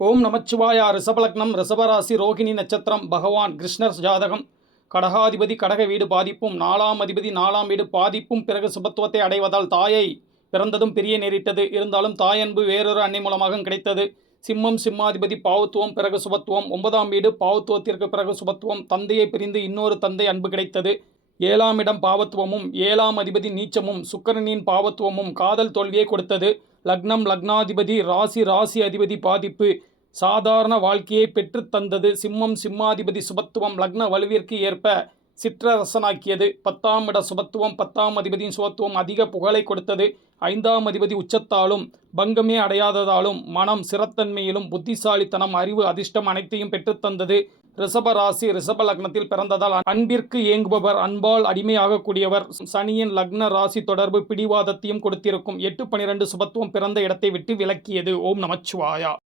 ஓம் நமச்சிவாயா. ரிஷபலக்னம், ரிஷபராசி, ரோகிணி நட்சத்திரம், பகவான் கிருஷ்ணர் ஜாதகம். கடகாதிபதி கடக வீடு பாதிப்பும், 4ஆம் அதிபதி 4ஆம் வீடு பாதிப்பும். பிறகு சுபத்துவத்தை அடைவதால் தாயை பிறந்ததும் பிரிய நேரிட்டது. இருந்தாலும் தாயன்பு வேறொரு அன்னை மூலமாக கிடைத்தது. சிம்மம் சிம்மாதிபதி பாவுத்துவம், பிறகு சுபத்துவம். 9ஆம் வீடு பாவுத்துவத்திற்கு பிறகு சுபத்துவம். தந்தையை பிரிந்து இன்னொரு தந்தை அன்பு கிடைத்தது. 7ஆம் இடம் பாவத்துவமும் 7ஆம் அதிபதி நீச்சமும் சுக்கிரனின் பாவத்துவமும் காதல் தோல்வியை கொடுத்தது. லக்னம் லக்னாதிபதி ராசி அதிபதி பாதிப்பு சாதாரண வாழ்க்கையை பெற்று தந்தது. சிம்மம் சிம்மாதிபதி சுபத்துவம் லக்ன வலுவிற்கு ஏற்ப சிற்றரசனாக்கியது. 10ஆம் இட சுபத்துவம் 10ஆம் அதிபதியின் சுபத்துவம் அதிக புகழை கொடுத்தது. 5ஆம் அதிபதி உச்சத்தாலும் பங்கமே அடையாததாலும் மனம் சிறத்தன்மையிலும் புத்திசாலித்தனம் அறிவு அதிர்ஷ்டம் அனைத்தையும் பெற்றுத்தந்தது. ரிஷப ராசி ரிஷப லக்னத்தில் பிறந்ததால் அன்பிற்கு ஏங்குபவர், அன்பால் அடிமையாகக்கூடியவர். சனியின் லக்ன ராசி தொடர்பு பிடிவாதத்தையும் கொடுத்திருக்கும். 8-12 சுபத்துவம் பிறந்த இடத்தை விட்டு விலக்கியது. ஓம் நமச்சிவாயா.